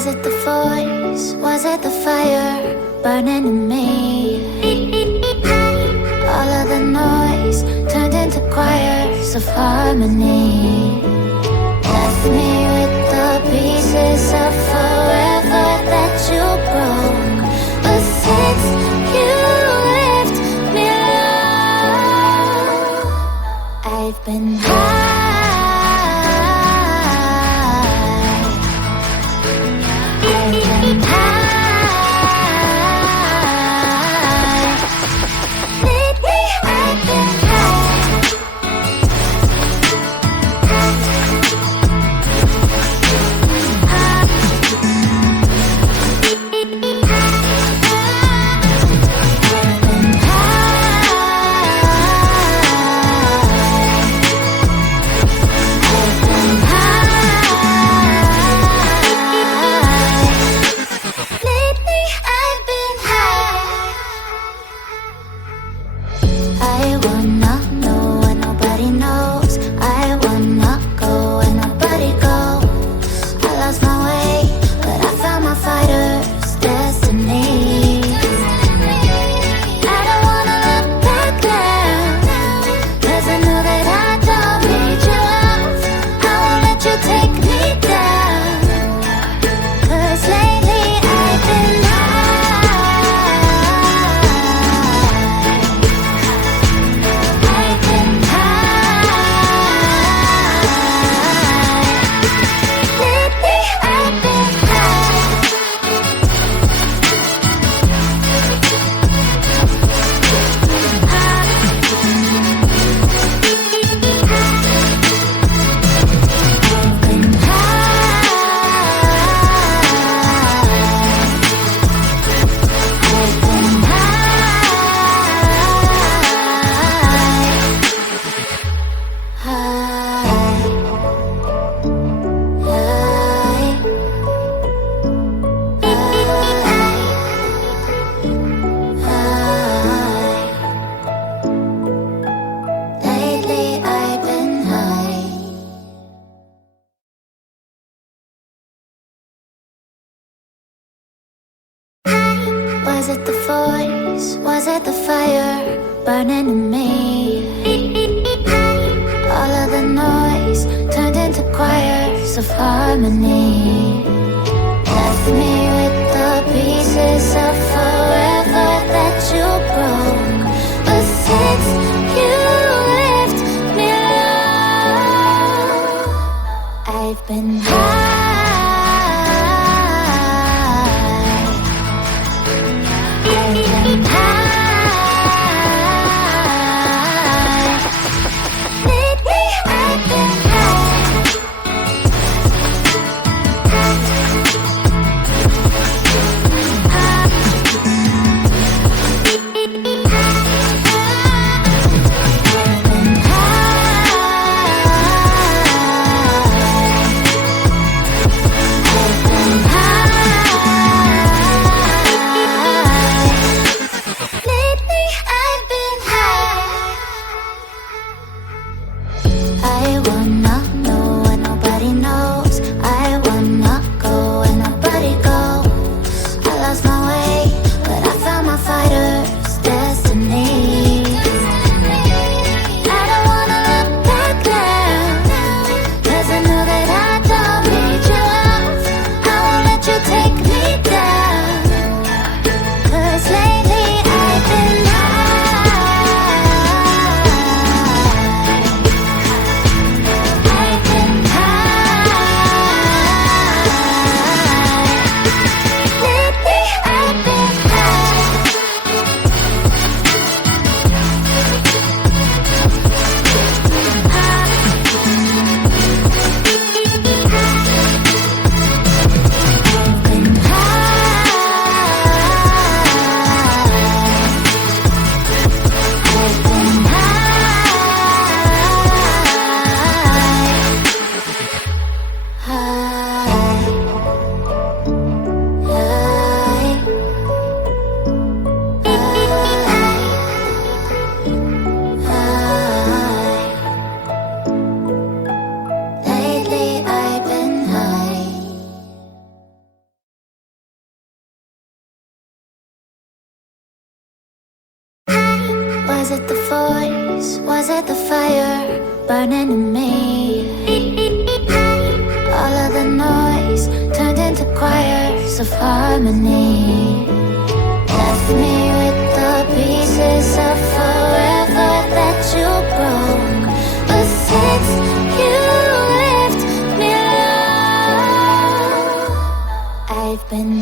Was it the voice? Was it the fire burning in me? All of the noise turned into choirs of harmony. Left me with the pieces of forever that you broke. But since you left me alone, I've been high. Was it the voice? Was it the fire burning in me? All of the noise turned into choirs of harmony. Left me with the pieces of forever that you broke. But since you left me alone, I've been high. Was it the voice? Was it the fire burning in me? All of the noise turned into choirs of harmony. Left me with the pieces of forever that you broke. But since you left me alone, I've been